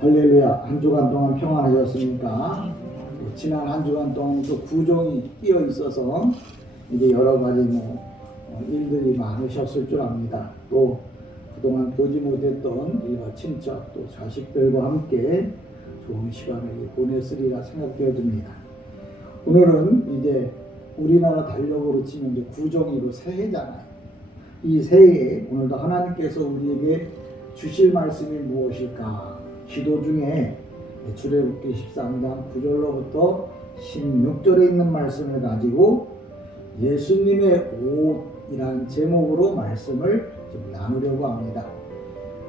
할렐루야. 한 주간 동안 평안하셨습니까? 지난 한 주간 동안 또 구종이 끼어 있어서 이제 여러 가지 일들이 많으셨을 줄 압니다. 또 그동안 보지 못했던 일가 친척 또 자식들과 함께 좋은 시간을 보냈으리라 생각되어집니다. 오늘은 이제 우리나라 달력으로 치면 이제 구정이로 새해잖아요. 이 새해에 오늘도 하나님께서 우리에게 주실 말씀이 무엇일까? 기도 중에 출애굽기 13장 9절로부터 16절에 있는 말씀을 가지고 예수님의 옷이라는 제목으로 말씀을 좀 나누려고 합니다.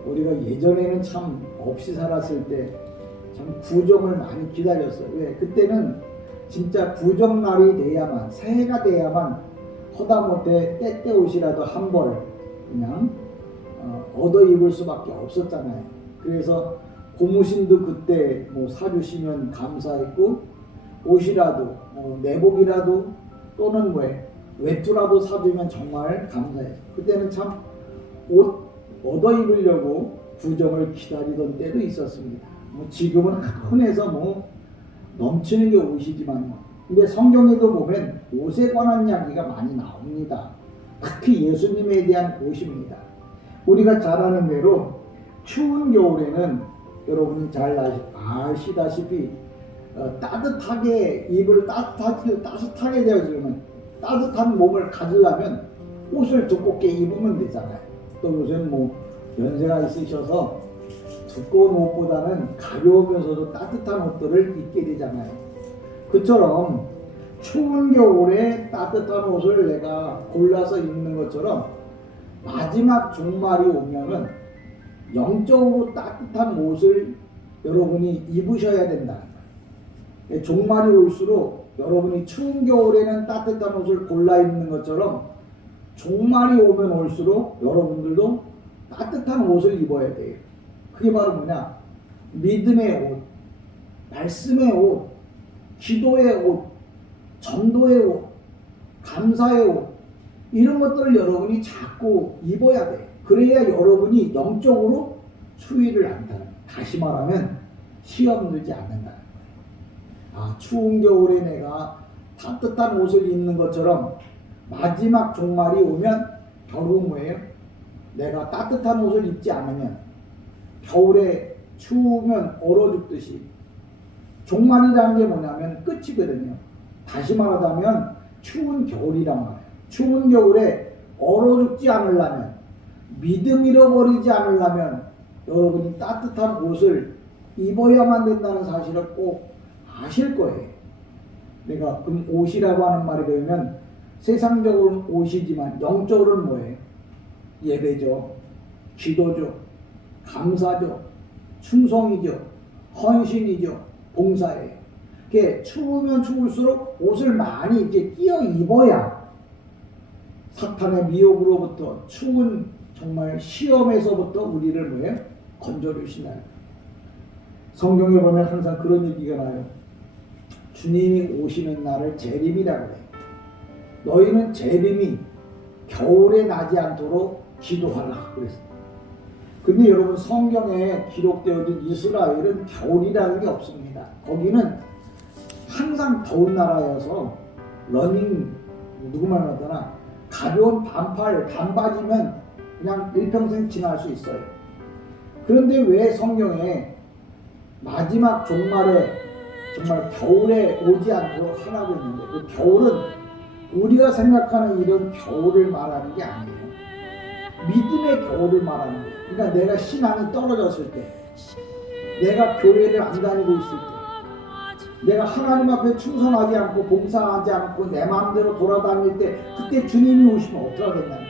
우리가 예전에는 참 없이 살았을 때 참 구정을 많이 기다렸어요. 왜? 그때는 진짜 구정날이 돼야만, 새해가 돼야만 허다못해 때때옷이라도 한 벌 그냥 얻어 입을 수밖에 없었잖아요. 그래서 고무신도 그때 사주시면 감사했고, 옷이라도 내복이라도 또는 외투라도 사주면 정말 감사했어요. 그때는 참 옷 얻어 입으려고 구정을 기다리던 때도 있었습니다. 지금은 흔해서 넘치는 게 옷이지만, 근데 성경에도 보면 옷에 관한 이야기가 많이 나옵니다. 특히 예수님에 대한 옷입니다. 우리가 잘 아는 대로 추운 겨울에는 여러분이 잘 아시다시피 따뜻하게 입을 따뜻하게 되어지면 따뜻한 몸을 가지려면 옷을 두껍게 입으면 되잖아요. 또 요즘 연세가 있으셔서 두꺼운 옷보다는 가벼우면서도 따뜻한 옷들을 입게 되잖아요. 그처럼 추운 겨울에 따뜻한 옷을 내가 골라서 입는 것처럼 마지막 종말이 오면은 영적으로 따뜻한 옷을 여러분이 입으셔야 된다. 종말이 올수록 여러분이 추운 겨울에는 따뜻한 옷을 골라 입는 것처럼 종말이 오면 올수록 여러분들도 따뜻한 옷을 입어야 돼요. 그게 바로 뭐냐? 믿음의 옷, 말씀의 옷, 기도의 옷, 전도의 옷, 감사의 옷, 이런 것들을 여러분이 자꾸 입어야 돼요. 그래야 여러분이 영적으로 추위를 안다는, 다시 말하면 시험 들지 않는다는 거예요. 추운 겨울에 내가 따뜻한 옷을 입는 것처럼 마지막 종말이 오면 결국 뭐예요? 내가 따뜻한 옷을 입지 않으면 겨울에 추우면 얼어 죽듯이 종말이라는 게 뭐냐면 끝이거든요. 다시 말하자면 추운 겨울이란 말이에요. 추운 겨울에 얼어 죽지 않으려면, 믿음 잃어버리지 않으려면 여러분이 따뜻한 옷을 입어야만 된다는 사실을 꼭 아실 거예요. 내가 그럼 옷이라고 하는 말이 되면 세상적으로는 옷이지만 영적으로는 뭐예요? 예배죠, 기도죠, 감사죠, 충성이죠, 헌신이죠, 봉사예요. 이렇게 추우면 추울수록 옷을 많이 이렇게 끼어 입어야 사탄의 미혹으로부터, 추운 정말 시험에서부터 우리를 건져주신다. 성경에 보면 항상 그런 얘기가 나요. 주님이 오시는 날을 재림이라고 해요. 너희는 재림이 겨울에 나지 않도록 기도하라 그랬어요. 근데 여러분, 성경에 기록되어진 이스라엘은 겨울이라는 게 없습니다. 거기는 항상 더운 나라여서 누구 말하더나 가벼운 반바지면 그냥 일평생 지날 수 있어요. 그런데 왜 성경에 마지막 종말에 정말 겨울에 오지 않도록 하라고 했는데, 그 겨울은 우리가 생각하는 이런 겨울을 말하는 게 아니에요. 믿음의 겨울을 말하는 거예요. 그러니까 내가 신앙이 떨어졌을 때, 내가 교회를 안 다니고 있을 때, 내가 하나님 앞에 충성하지 않고 봉사하지 않고 내 마음대로 돌아다닐 때, 그때 주님이 오시면 어떻게 하겠나요?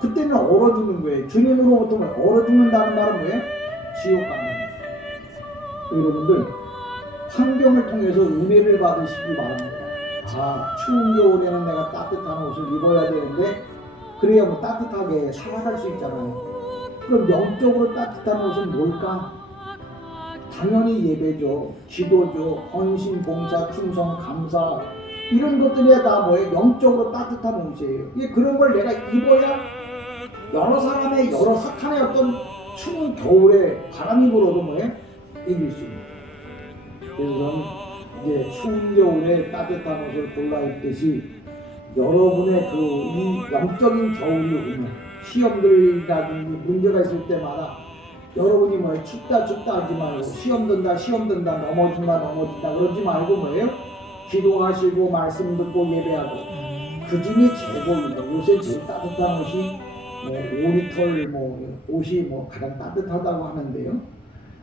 그때는 얼어 죽는 거예요. 주님으로부터 얼어 죽는다는 말은 뭐예요? 지옥 가는 거예요. 여러분들, 환경을 통해서 은혜를 받으시기 바랍니다. 추운 겨울에는 내가 따뜻한 옷을 입어야 되는데, 그래야 따뜻하게 살아갈 수 있잖아요. 그럼 영적으로 따뜻한 옷은 뭘까? 당연히 예배죠, 기도죠, 헌신, 봉사, 충성, 감사, 이런 것들이 다 영적으로 따뜻한 옷이에요. 그런 걸 내가 입어야 여러 사람의, 여러 사탄의 어떤 추운 겨울에 바람이 불어도 뭐예요? 이길 수 있는 거예요. 그래서 저는 이제 추운 겨울에 따뜻한 옷을 골라 입듯이 여러분의 그 이 영적인 겨울이 오면 시험들이라든지 문제가 있을 때마다 여러분이 뭐예요? 춥다 하지 말고 시험 든다 넘어진다 그러지 말고 뭐예요? 기도하시고 말씀 듣고 예배하고 그 중에 최고입니다. 요새 제일 따뜻한 옷이 뭐 5리털 옷이 가장 따뜻하다고 하는데요.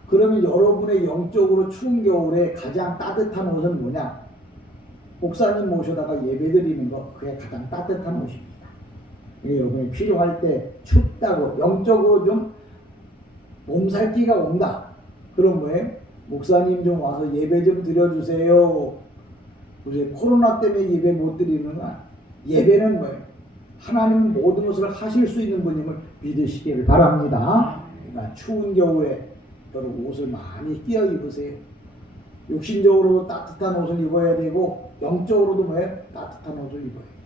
그러면 여러분의 영적으로 추운 겨울에 가장 따뜻한 옷은 뭐냐? 목사님 모셔다가 예배드리는 거, 그게 가장 따뜻한 옷입니다. 여러분이 필요할 때 춥다고 영적으로 좀 몸살기가 온다. 그럼 뭐예요? 목사님 좀 와서 예배 좀 드려주세요. 요새 코로나 때문에 예배 못 드리는 거야. 예배는 뭐예요? 하나님은 모든 것을 하실 수 있는 분임을 믿으시기를 바랍니다. 그러니까 추운 겨울에 여러분 옷을 많이 끼어 입으세요. 육신적으로도 따뜻한 옷을 입어야 되고 영적으로도 뭐예요? 따뜻한 옷을 입어야 돼요.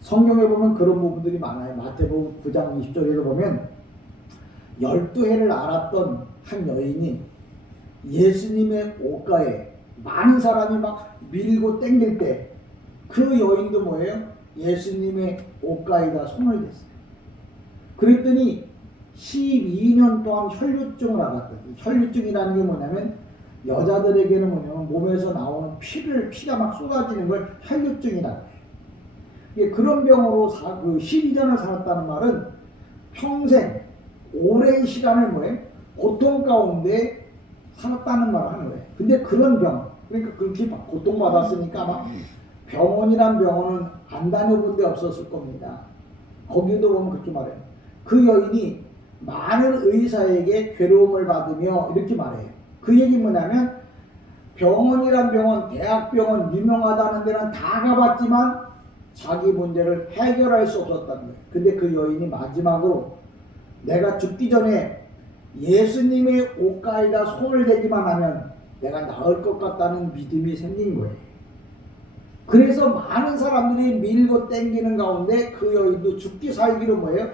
성경에 보면 그런 부분들이 많아요. 마태복음 9장 20절에도 보면 12해를 앓았던 한 여인이 예수님의 옷가에 많은 사람이 막 밀고 땡길 때 그 여인도 뭐예요? 예수님의 옷가에다 손을 댔어요. 그랬더니 12년 동안 혈류증을 앓았던, 혈류증이라는 게 뭐냐면 여자들에게는 뭐냐면 몸에서 나오는 피가 막 쏟아지는 걸 혈류증이라고 해요. 그런 병으로 12년을 살았다는 말은 평생 오랜 시간을 뭐예요? 고통 가운데 살았다는 말을 하는 거예요. 근데 그런 병, 그러니까 그렇게 고통받았으니까 아마 병원이란 병원은 안 다녀본 데 없었을 겁니다. 거기도 보면 그렇게 말해요. 그 여인이 많은 의사에게 괴로움을 받으며 이렇게 말해요. 그 얘기 뭐냐면 병원이란 병원, 대학병원 유명하다는 데는 다 가봤지만 자기 문제를 해결할 수 없었다는 거예요. 근데 그 여인이 마지막으로 내가 죽기 전에 예수님의 옷가에다 손을 대기만 하면 내가 나을 것 같다는 믿음이 생긴 거예요. 그래서 많은 사람들이 밀고 땡기는 가운데 그 여인도 죽기 살기로 뭐예요?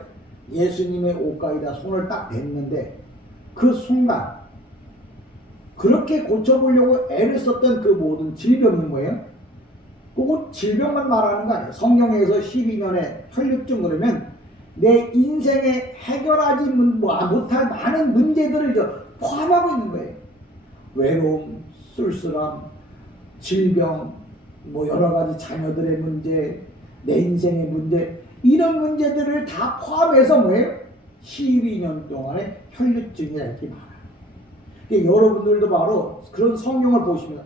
예수님의 옷가에다 손을 딱 댔는데 그 순간 그렇게 고쳐보려고 애를 썼던 그 모든 질병이 뭐예요? 그거 질병만 말하는 거 아니에요. 성경에서 12년의 혈류증 그러면 내 인생에 해결하지 못할 많은 문제들을 포함하고 있는 거예요. 외로움, 쓸쓸함, 질병, 여러 가지 자녀들의 문제, 내 인생의 문제, 이런 문제들을 다 포함해서 뭐예요? 12년 동안의 혈류증이 이렇게 많아요. 여러분들도 바로 그런 성경을 보시면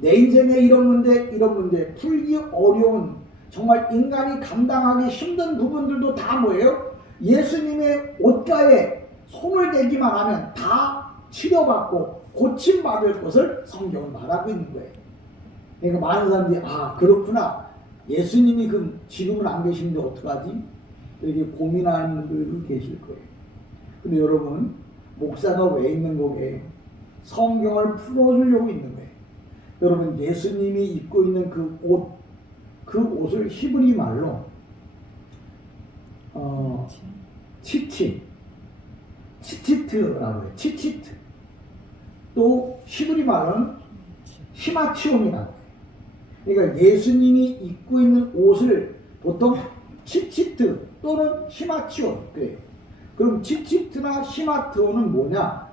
내 인생에 이런 문제 풀기 어려운 정말 인간이 감당하기 힘든 부분들도 다 뭐예요? 예수님의 옷가에 손을 대기만 하면 다 치료받고 고침받을 것을 성경은 말하고 있는 거예요. 그러니까 많은 사람들이 그렇구나. 예수님이 지금은 안 계시는데 어떡하지? 이렇게 고민하는 분들도 계실 거예요. 근데 여러분, 목사가 왜 있는 거예요? 성경을 풀어주려고 있는 거예요. 여러분, 예수님이 입고 있는 그 옷을 히브리 말로 치티트라고 해요. 치티트. 또 히브리 말은 히마치온이라고 해요. 그러니까 예수님이 입고 있는 옷을 보통 치티트 또는 히마치온 그래요. 그럼 치티트나 히마트온은 뭐냐?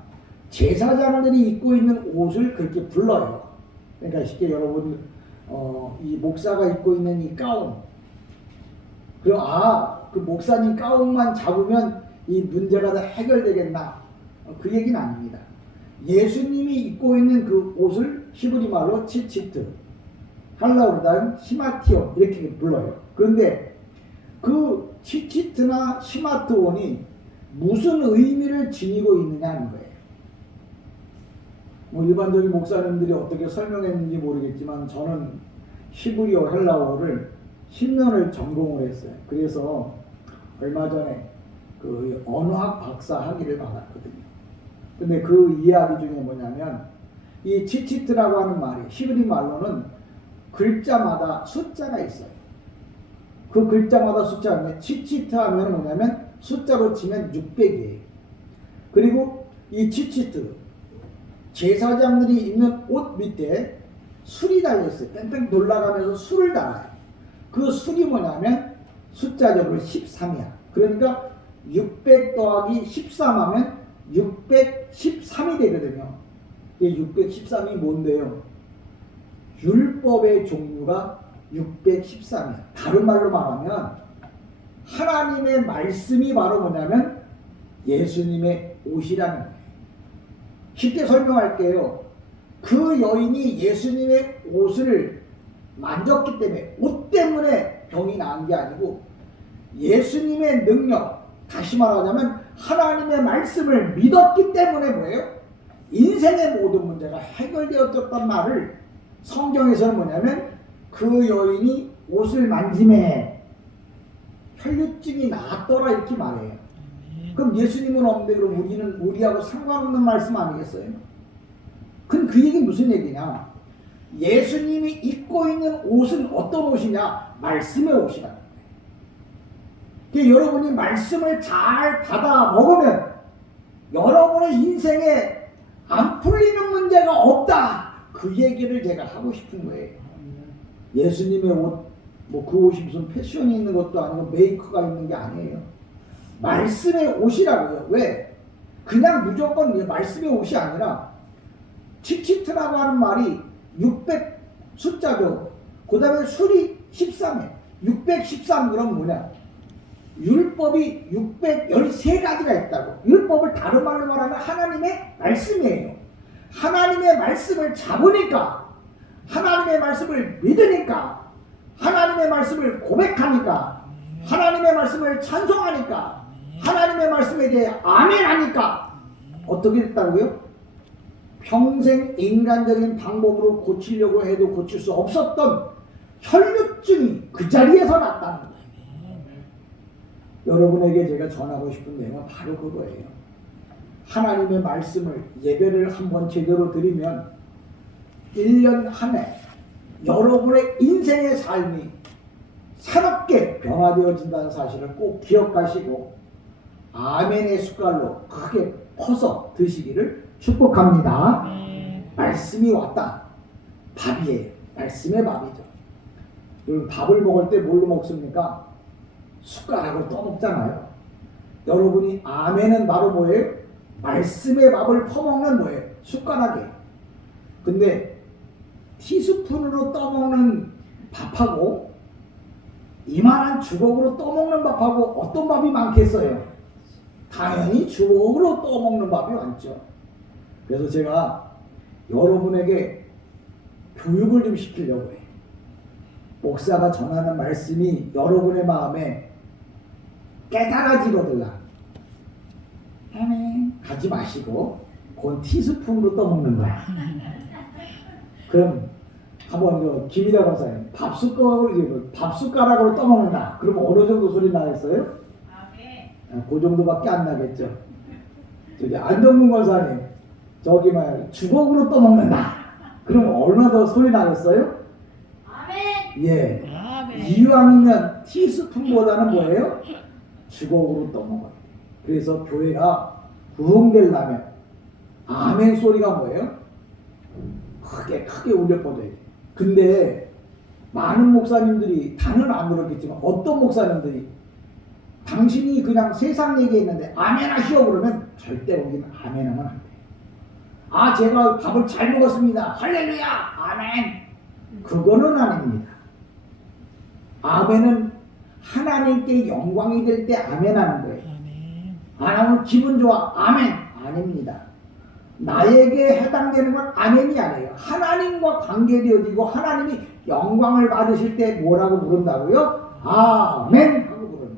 제사장들이 입고 있는 옷을 그렇게 불러요. 그러니까 쉽게 여러분 이 목사가 입고 있는 이 가운, 그럼 그 목사님 가운만 잡으면 이 문제가 다 해결되겠나? 그 얘기는 아닙니다. 예수님이 입고 있는 그 옷을 히브리 말로 치티트, 할라우르단 히마티온 이렇게 불러요. 그런데 그 치티트나 히마트온이 무슨 의미를 지니고 있느냐 하는 거예요. 일반적인 목사님들이 어떻게 설명했는지 모르겠지만 저는 히브리어 헬라어를 10년을 전공을 했어요. 그래서 얼마 전에 그 언어학 박사 학위를 받았거든요. 근데 그 이야기 중에 뭐냐면 이 치티트라고 하는 말이 히브리 말로는 글자마다 숫자가 있어요. 그 글자마다 숫자가 있는데 치티트 하면 뭐냐면 숫자로 치면 600이에요. 그리고 이 치치트 제사장들이 입는 옷 밑에 술이 달려있어요. 뺑뺑 돌아가면서 술을 달아요. 그 술이 뭐냐면 숫자적으로 13이야. 그러니까 600 더하기 13 하면 613이 되거든요. 이 613이 뭔데요? 율법의 종류가 613이야. 다른 말로 말하면 하나님의 말씀이 바로 뭐냐면 예수님의 옷이라는 거예요. 쉽게 설명할게요. 그 여인이 예수님의 옷을 만졌기 때문에 옷 때문에 병이 나은 게 아니고 예수님의 능력, 다시 말하자면 하나님의 말씀을 믿었기 때문에 뭐예요? 인생의 모든 문제가 해결되었던 말을 성경에서는 뭐냐면 그 여인이 옷을 만짐에 혈류증이 나았더라 이렇게 말해요. 그럼 예수님은 없는데 그럼 우리는 우리하고 상관없는 말씀 아니겠어요? 그럼 그 얘기는 무슨 얘기냐? 예수님이 입고 있는 옷은 어떤 옷이냐? 말씀의 옷이라는 거예요. 그러니까 여러분이 말씀을 잘 받아 먹으면 여러분의 인생에 안 풀리는 문제가 없다. 그 얘기를 제가 하고 싶은 거예요. 예수님의 옷, 뭐 그 옷이 무슨 패션이 있는 것도 아니고 메이크가 있는 게 아니에요. 말씀의 옷이라고요. 왜? 그냥 무조건 말씀의 옷이 아니라 치치트라고 하는 말이 600 숫자죠. 그 다음에 술이 13이에요. 613 그러면 뭐냐? 율법이 613가지가 있다고. 율법을 다른 말로 말하면 하나님의 말씀이에요. 하나님의 말씀을 잡으니까, 하나님의 말씀을 믿으니까, 하나님의 말씀을 고백하니까, 하나님의 말씀을 찬송하니까, 하나님의 말씀에 대해 아멘 하니까 어떻게 됐다고요? 평생 인간적인 방법으로 고치려고 해도 고칠 수 없었던 혈류증이 그 자리에서 났다는 거예요. 여러분에게 제가 전하고 싶은 내용은 바로 그거예요. 하나님의 말씀을 예배를 한번 제대로 드리면 1년 한 해 여러분의 인생의 삶이 새롭게 변화되어진다는 사실을 꼭 기억하시고 아멘의 숟갈로 크게 퍼서 드시기를 축복합니다. 말씀이 왔다. 밥이에요. 말씀의 밥이죠. 여러분 밥을 먹을 때 뭘로 먹습니까? 숟가락으로 떠먹잖아요. 여러분이 아멘은 바로 뭐예요? 말씀의 밥을 퍼먹는 뭐예요? 숟가락이에요. 근데 티스푼으로 떠먹는 밥하고 이만한 주걱으로 떠먹는 밥하고 어떤 밥이 많겠어요? 당연히 주걱으로 떠먹는 밥이 많죠. 그래서 제가 여러분에게 교육을 좀 시키려고 해요. 목사가 전하는 말씀이 여러분의 마음에 깨달아지거든요. 가지 마시고 그건 티스푼으로 떠먹는 거야. 그럼 한번 김이라 박사님 밥숟가락으로 떠먹는다. 그러면 어느 정도 소리 나겠어요? 그 정도밖에 안 나겠죠. 저기 안정문 권사님 저기 말 주걱으로 떠먹는다. 그러면 얼마나 더 소리 나겠어요? 아멘. 예. 아멘. 이왕이면 티스푼보다는 뭐예요? 주걱으로 떠먹어요. 그래서 교회가 부흥되려면 아멘 소리가 뭐예요? 크게 울려 뻗어요. 근데 많은 목사님들이 다는 안 그렇겠지만 어떤 목사님들이 당신이 그냥 세상 얘기했는데 아멘 하시오 그러면 절대 거기는 아멘 하면 안 돼요. 아 제가 밥을 잘 먹었습니다. 할렐루야 아멘. 그거는 아닙니다. 아멘은 하나님께 영광이 될 때 아멘 하는 거예요. 안 하면 기분 좋아 아멘 아닙니다. 나에게 해당되는 건 아멘이 아니에요. 하나님과 관계되어지고 하나님이 영광을 받으실 때 뭐라고 부른다고요? 아멘 하고 부르는 거예요.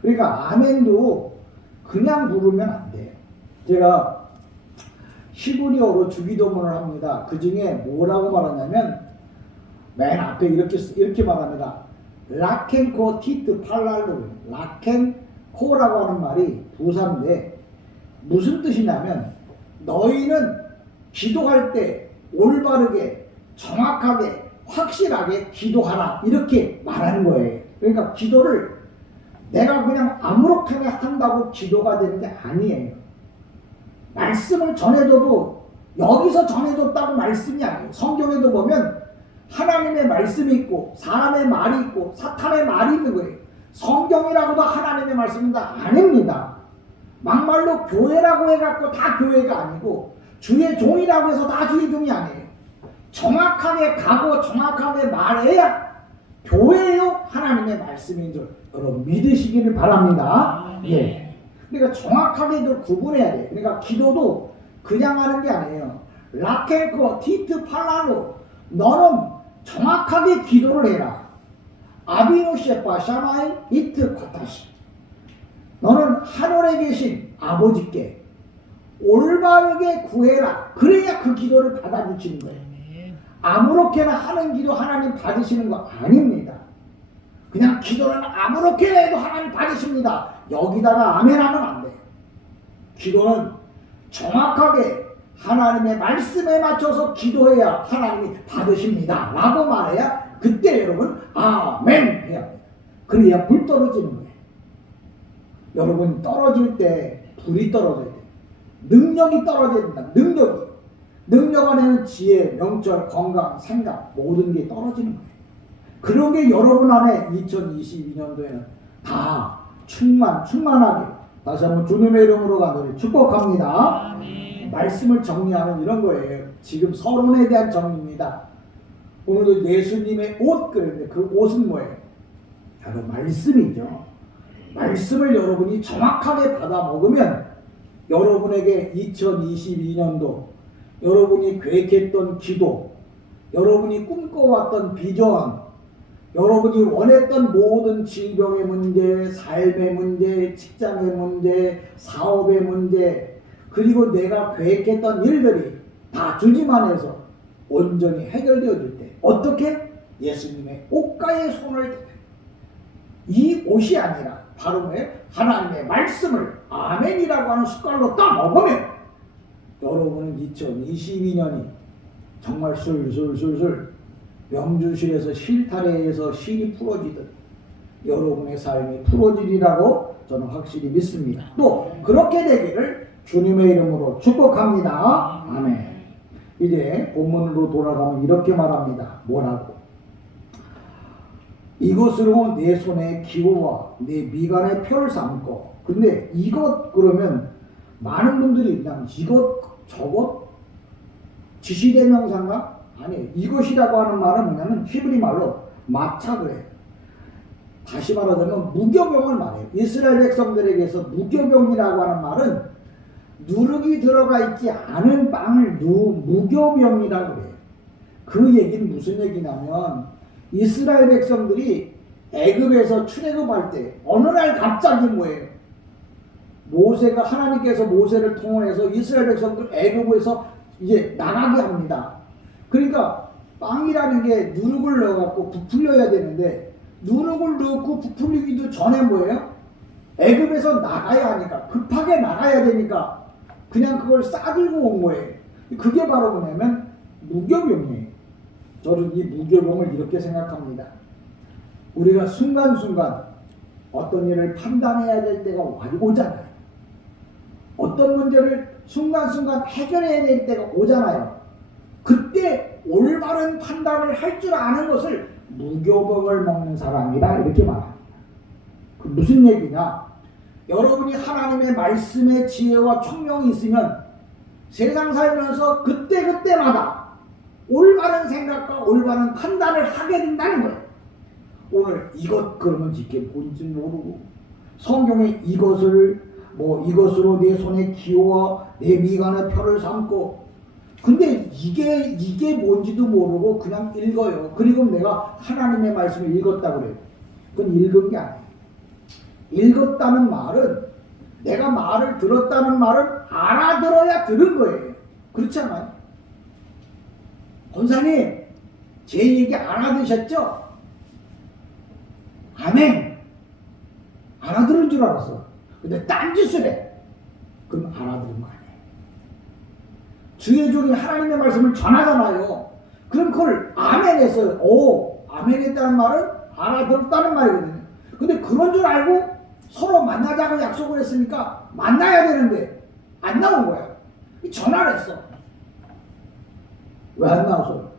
그러니까 아멘도 그냥 부르면 안 돼요. 제가 히브리어로 주기도문을 합니다. 그 중에 뭐라고 말하냐면 맨 앞에 이렇게 말합니다. 라켄코 티트 팔랄로. 라켄코라고 하는 말이 부사인데 무슨 뜻이냐면 너희는 기도할 때 올바르게 정확하게 확실하게 기도하라 이렇게 말하는 거예요. 그러니까 기도를 내가 그냥 아무렇게나 한다고 기도가 되는 게 아니에요. 말씀을 전해줘도 여기서 전해줬다고 말씀이 아니에요. 성경에도 보면 하나님의 말씀이 있고 사람의 말이 있고 사탄의 말이 있는 거예요. 성경이라고도 하나님의 말씀입니다. 아닙니다. 막말로 교회라고 해갖고 다 교회가 아니고 주의 종이라고 해서 다 주의 종이 아니에요. 정확하게 가고 정확하게 말해야 교회요 하나님의 말씀인 줄 여러분 믿으시기를 바랍니다. 예. 그러니까 정확하게 이걸 구분해야 돼요. 그러니까 기도도 그냥 하는 게 아니에요. 라켈코 티트 팔라로 너는 정확하게 기도를 해라. 아비노 셰파 샤마이 이트 코타시 너는 하늘에 계신 아버지께 올바르게 구해라. 그래야 그 기도를 받아주시는 거예요. 아무렇게나 하는 기도 하나님 받으시는 거 아닙니다. 그냥 기도는 아무렇게 해도 하나님 받으십니다. 여기다가 아멘 하면 안 돼요. 기도는 정확하게 하나님의 말씀에 맞춰서 기도해야 하나님이 받으십니다 라고 말해야 그때 여러분 아멘 해야 돼요. 그래야 불 떨어지는 거예요. 여러분 떨어질 때 불이 떨어져야 돼요. 능력이 떨어져야 된다. 능력 안에는 지혜, 명철, 건강, 생각 모든 게 떨어지는 거예요. 그런 게 여러분 안에 2022년도에는 다 충만하게 다시 한번 주님의 이름으로 간절히 축복합니다. 아멘. 말씀을 정리하는 이런 거예요. 지금 서론에 대한 정리입니다. 오늘도 예수님의 옷 그랬는데 그 옷은 뭐예요? 바로 말씀이죠. 말씀을 여러분이 정확하게 받아 먹으면 여러분에게 2022년도 여러분이 계획했던 기도, 여러분이 꿈꿔왔던 비전, 여러분이 원했던 모든 질병의 문제, 삶의 문제, 직장의 문제, 사업의 문제, 그리고 내가 계획했던 일들이 다 주님 안에서 온전히 해결되어질 때 어떻게? 예수님의 옷가에 손을 대요. 이 옷이 아니라 바로 뭐예요? 하나님의 말씀을 아멘이라고 하는 숟갈로 떠먹으면 여러분은 2022년이 정말 술술술술 명주실에서 실타래에서 실이 풀어지듯 여러분의 삶이 풀어지리라고 저는 확실히 믿습니다. 또 그렇게 되기를 주님의 이름으로 축복합니다. 아멘. 이제 본문으로 돌아가면 이렇게 말합니다. 뭐라고? 이것으로 내 손에 기호와 내 미간에 표를 삼고. 근데 이것 그러면 많은 분들이 그냥 이것 저것 지시대명사인가? 아니 이것이라고 하는 말은 뭐냐면 히브리 말로 마차 그래요. 다시 말하자면 무교병을 말해요. 이스라엘 백성들에게서 무교병이라고 하는 말은 누룩이 들어가 있지 않은 빵을 무교병이라고 그래요. 그 얘기는 무슨 얘기냐면 이스라엘 백성들이 애굽에서 출애굽할 때 어느 날 갑자기 뭐예요? 모세가 하나님께서 모세를 통해서 이스라엘 백성들 애굽에서 이제 나가게 합니다. 그러니까 빵이라는 게 누룩을 넣어갖고 부풀려야 되는데 누룩을 넣고 부풀리기도 전에 뭐예요? 애굽에서 나가야 하니까 급하게 나가야 되니까 그냥 그걸 싸들고 온 거예요. 그게 바로 뭐냐면 무교병이에요. 저는 이 무교병을 이렇게 생각합니다. 우리가 순간순간 어떤 일을 판단해야 될 때가 오잖아요. 어떤 문제를 순간순간 해결해야 될 때가 오잖아요. 그때 올바른 판단을 할 줄 아는 것을 무교병을 먹는 사람이다 이렇게 말합니다. 그 무슨 얘기냐? 여러분이 하나님의 말씀의 지혜와 총명이 있으면 세상 살면서 그때마다 올바른 생각과 올바른 판단을 하게 된다는 거예요. 오늘 이것 그러면 이게 뭔지 모르고 성경에 이것으로 내 손에 기호와 내 미간에 표를 삼고 근데 이게 뭔지도 모르고 그냥 읽어요. 그리고 내가 하나님의 말씀을 읽었다고 그래요. 그건 읽은 게 아니에요. 읽었다는 말은 내가 말을 들었다는 말을 알아들어야 들은 거예요. 그렇지 않아요? 권사님 제 얘기 알아들으셨죠? 아멘. 알아들은 줄 알았어. 근데 딴짓을 해. 그럼 알아들은 거 아니에요. 주의 종이 하나님의 말씀을 전하잖아요. 그럼 그걸 아멘 했어요. 아멘 했다는 말은 알아들었다는 말이거든요. 근데 그런 줄 알고 서로 만나자고 약속을 했으니까 만나야 되는데 안 나온 거야. 전화를 했어. 왜 안 나와서?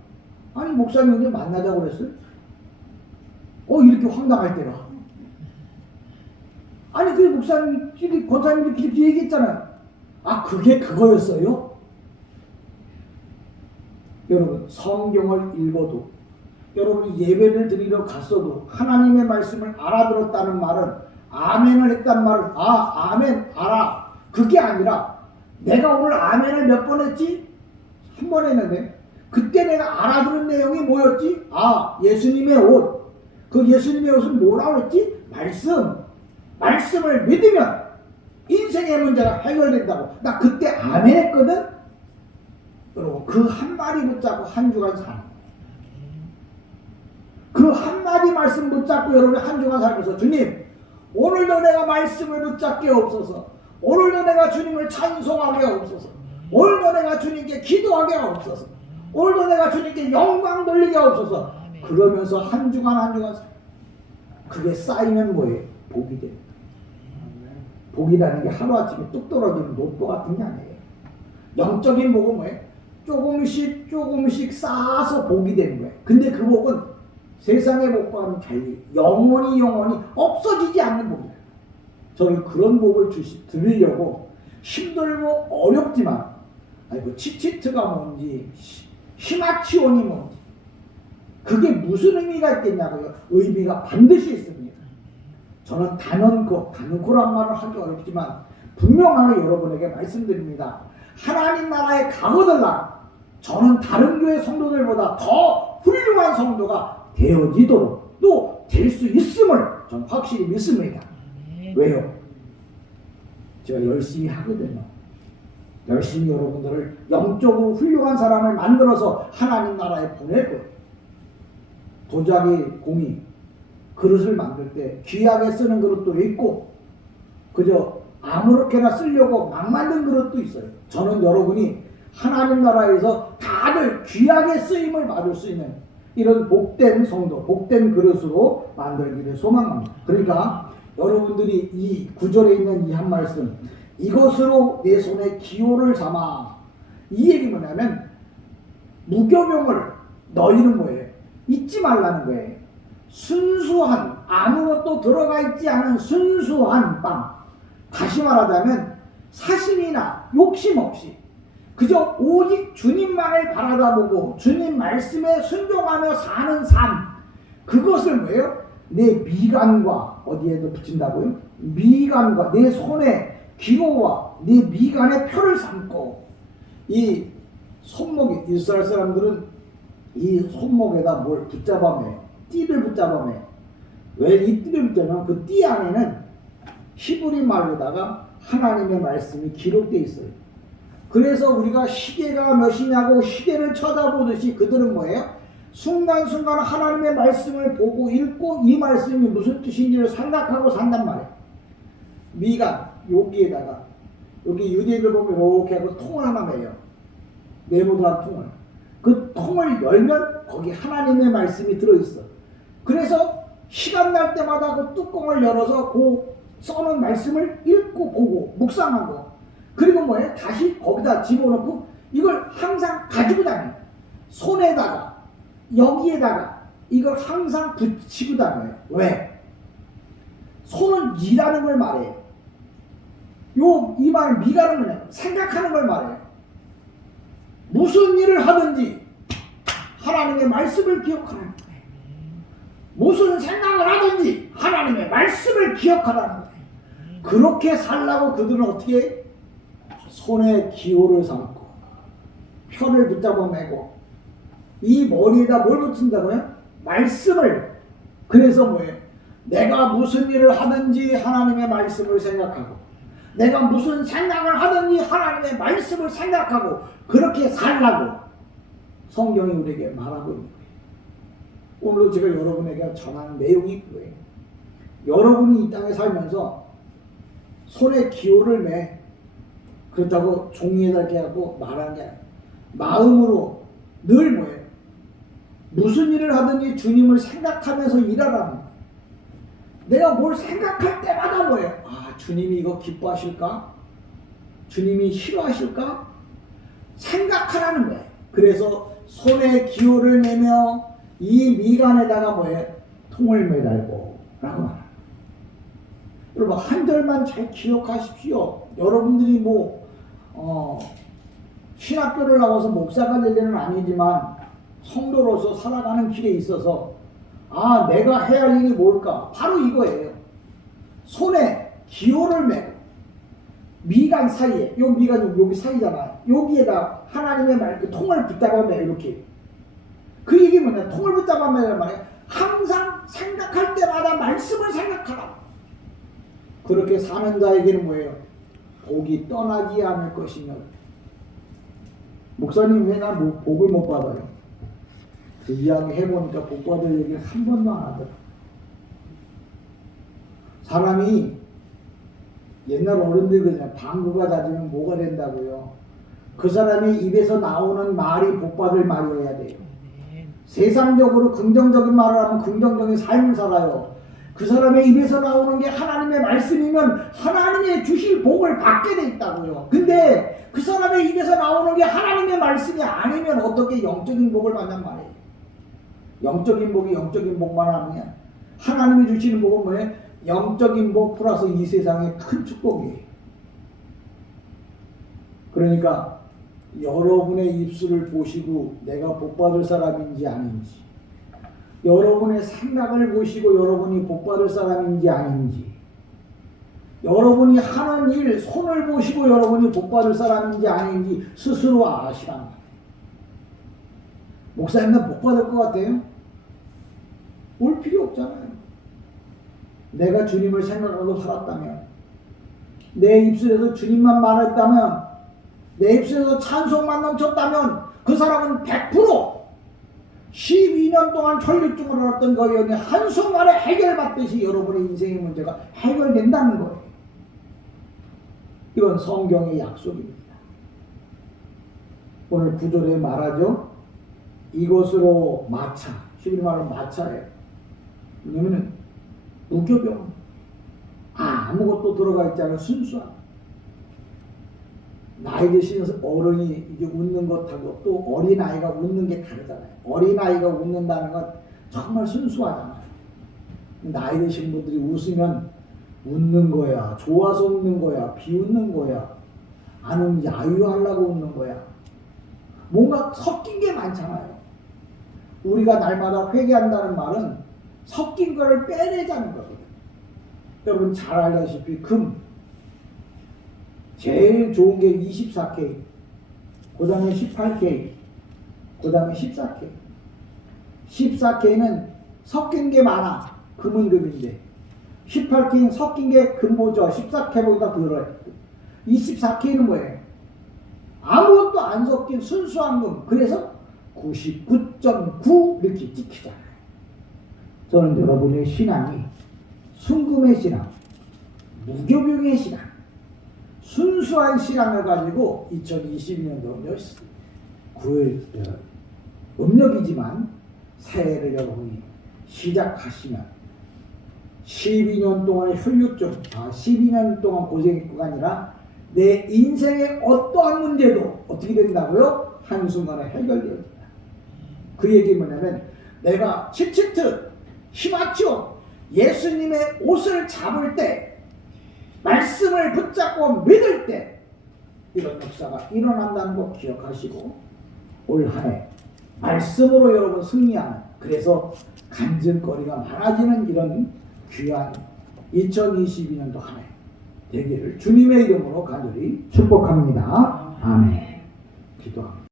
아니 목사님 이제 만나자고 그랬어요. 이렇게 황당할 때가. 아니 그 목사님이 권사님이 그렇게 얘기했잖아요. 아 그게 그거였어요? 여러분 성경을 읽어도 여러분이 예배를 드리러 갔어도 하나님의 말씀을 알아들었다는 말은 아멘을 했다는 말은 아멘 알아 그게 아니라 내가 오늘 아멘을 몇 번 했지? 한 번 했는데 그때 내가 알아들은 내용이 뭐였지? 예수님의 옷. 그 예수님의 옷은 뭐라고 했지? 말씀을 믿으면 인생의 문제가 해결된다고 나 그때 아멘 했거든? 여러분 그 한마디 붙잡고 한 주간 사는 그 한마디 말씀 붙잡고 여러분이 한 주간 살면서 주님 오늘도 내가 말씀을 붙잡게 없어서 오늘도 내가 주님을 찬송하게 없어서 오늘도 내가 주님께 기도하게 없어서 오늘도 내가 주님께 영광 돌리게 없어서 그러면서 한 주간 그게 쌓이면 뭐예요? 복이 됩니다. 복이라는 게 하루아침에 뚝 떨어지는 로또 같은 게 아니에요. 영적인 복은 뭐예요? 조금씩 쌓아서 복이 되는 거예요. 근데 그 복은 세상의 복과는 달리 영원히 없어지지 않는 복이에요. 저는 그런 복을 드리려고 힘들고 어렵지만 치치트가 뭔지 히마치온이 뭔지 그게 무슨 의미가 있겠냐고요. 의미가 반드시 있습니다. 저는 단언코란 말을 하기 어렵지만 분명하게 여러분에게 말씀드립니다. 하나님 나라에 가거들라 저는 다른 교회 성도들보다 더 훌륭한 성도가 되어지도록 또 될 수 있음을 저는 확실히 믿습니다. 왜요? 제가 열심히 하거든요. 열심히 여러분들을 영적으로 훌륭한 사람을 만들어서 하나님 나라에 보낼 거예요. 도자기 공이 그릇을 만들 때 귀하게 쓰는 그릇도 있고 그저 아무렇게나 쓰려고 막 만든 그릇도 있어요. 저는 여러분이 하나님 나라에서 다들 귀하게 쓰임을 받을 수 있는 이런 복된 성도, 복된 그릇으로 만들기를 소망합니다. 그러니까 여러분들이 이 구절에 있는 이 한 말씀 이것으로 내 손에 기호를 삼아 이 얘기 뭐냐면 무교병을 너희는 뭐예요? 잊지 말라는 거예요. 순수한 아무것도 들어가 있지 않은 순수한 빵 다시 말하자면 사심이나 욕심 없이 그저 오직 주님만을 바라다보고 주님 말씀에 순종하며 사는 삶 그것을 뭐예요? 내 미간과 어디에도 붙인다고요? 미간과 내 손에 기호와 내 미간에 표를 삼고 이 손목이 이스라엘 사람들은 이 손목에다 뭘 붙잡아 매요. 띠를 붙잡아 매요. 왜 이 띠를 붙잡으면 그 띠 안에는 히브리 말로다가 하나님의 말씀이 기록되어 있어요. 그래서 우리가 시계가 몇이냐고 시계를 쳐다보듯이 그들은 뭐예요? 순간순간 하나님의 말씀을 보고 읽고 이 말씀이 무슨 뜻인지를 생각하고 산단 말이에요. 미간 여기에다가 여기 유대인들 보면 이렇게 하고 통을 하나 매요. 네모난 통을. 그 통을 열면 거기 하나님의 말씀이 들어있어. 그래서 시간 날 때마다 그 뚜껑을 열어서 그 써놓은 말씀을 읽고 보고 묵상하고 그리고 뭐예요? 다시 거기다 집어넣고 이걸 항상 가지고 다녀요. 손에다가 여기에다가 이걸 항상 붙이고 다녀요. 왜? 손은 일하는 걸 말해요. 이 말 미가는 뭐냐? 생각하는 걸 말해요. 무슨 일을 하든지 하나님의 말씀을 기억하라는 거예요. 무슨 생각을 하든지 하나님의 말씀을 기억하라는 거예요. 그렇게 살라고 그들은 어떻게 해요? 손에 기호를 삼고 표를 붙잡아 매고 이 머리에다 뭘 붙인다고요? 말씀을. 그래서 뭐예요? 내가 무슨 일을 하든지 하나님의 말씀을 생각하고 내가 무슨 생각을 하든지 하나님의 말씀을 생각하고 그렇게 살라고 성경이 우리에게 말하고 있는 거예요. 오늘도 제가 여러분에게 전하는 내용이 그거예요. 여러분이 이 땅에 살면서 손에 기호를 매 그렇다고 종이에다 이렇게 하고 말하는 게 아니에요. 마음으로 늘 뭐예요? 무슨 일을 하든지 주님을 생각하면서 일하라는 거예요. 내가 뭘 생각할 때마다 뭐예요? 주님이 이거 기뻐하실까? 주님이 싫어하실까? 생각하라는 거예요. 그래서 손에 기호를 내며 이 미간에다가 뭐예요? 통을 매달고 라고 말합니다. 여러분 한 절만 잘 기억하십시오. 여러분들이 신학교를 나와서 목사가 될 때는 아니지만 성도로서 살아가는 길에 있어서 내가 해야 할 일이 뭘까? 바로 이거예요. 손에 기호를 매고 미간 사이에, 요 미간 여기 사이잖아요. 여기에다 하나님의 말, 통을 붙잡아 매 이렇게. 그 얘기 뭐냐? 통을 붙잡아 매란 말이에요. 항상 생각할 때마다 말씀을 생각하라. 그렇게 사는 자에게는 뭐예요? 복이 떠나지 않을 것이며. 목사님 왜 난 복을 못 받아요? 그 이야기 해보니까 복 받을 얘기를 한 번도 안 하더라. 사람이 옛날 어른들 그냥 방구가 잦으면 뭐가 된다고요? 그 사람이 입에서 나오는 말이 복 받을 말이어야 돼요. 세상적으로 긍정적인 말을 하면 긍정적인 삶을 살아요. 그 사람의 입에서 나오는 게 하나님의 말씀이면 하나님의 주실 복을 받게 돼 있다고요. 근데 그 사람의 입에서 나오는 게 하나님의 말씀이 아니면 어떻게 영적인 복을 받냔 말이에요. 영적인 복이 영적인 복만 하느냐? 하나님이 주시는 복은 뭐예요? 영적인 복 플러스 이 세상의 큰 축복이에요. 그러니까 여러분의 입술을 보시고 내가 복받을 사람인지 아닌지, 여러분의 생각을 보시고 여러분이 복받을 사람인지 아닌지, 여러분이 하는 일 손을 보시고 여러분이 복받을 사람인지 아닌지 스스로 아시란 말이에요. 목사님 나 복받을 것 같아요? 올 필요 없잖아요. 내가 주님을 생각하고 살았다면, 내 입술에서 주님만 말했다면, 내 입술에서 찬송만 넘쳤다면 그 사람은 100% 12년 동안 혈류증을 앓았던 그 여인이 한순간에 해결받듯이 여러분의 인생의 문제가 해결된다는 거예요. 이건 성경의 약속입니다. 오늘 9절에 말하죠. 이것으로 마차, 쉽게 말하면 마차예요. 왜냐면 무교병, 아무것도 들어가 있지 않은 순수한, 나이 드신 어른이 이게 웃는 것하고 또 어린아이가 웃는 게 다르잖아요. 어린아이가 웃는다는 건 정말 순수하잖아요. 나이 드신 분들이 웃으면 웃는 거야, 좋아서 웃는 거야, 비웃는 거야, 아니면 야유하려고 웃는 거야. 뭔가 섞인 게 많잖아요. 우리가 날마다 회개한다는 말은 섞인 거를 빼내자는 거거든요. 여러분 잘 알다시피 금 제일 좋은 게 24K, 그 다음에 18K, 그 다음에 14K. 14K는 섞인 게 많아. 금은 금인데 18K는 섞인 게 금보죠. 14K보다 덜어요. 24K는 뭐예요? 아무것도 안 섞인 순수한 금. 그래서 99.9 이렇게 찍히잖아요. 저는 여러분의 신앙이 순금의 신앙, 무교병의 신앙, 순수한 신앙을 가지고 2022년도 9일 음력이지만 새해를 여러분이 시작하시면 12년 동안의 혈류증, 12년 동안 고생했고가 아니라 내 인생의 어떠한 문제도 어떻게 된다고요? 한순간에 해결되어진다. 그 얘기 뭐냐면 내가 칩치트, 히마치오 예수님의 옷을 잡을 때, 말씀을 붙잡고 믿을 때 이런 역사가 일어난다는 거 기억하시고 올 한 해 말씀으로 여러분 승리하는, 그래서 간증거리가 많아지는 이런 귀한 2022년도 한 해 되기를 주님의 이름으로 간절히 축복합니다. 아멘. 기도합니다.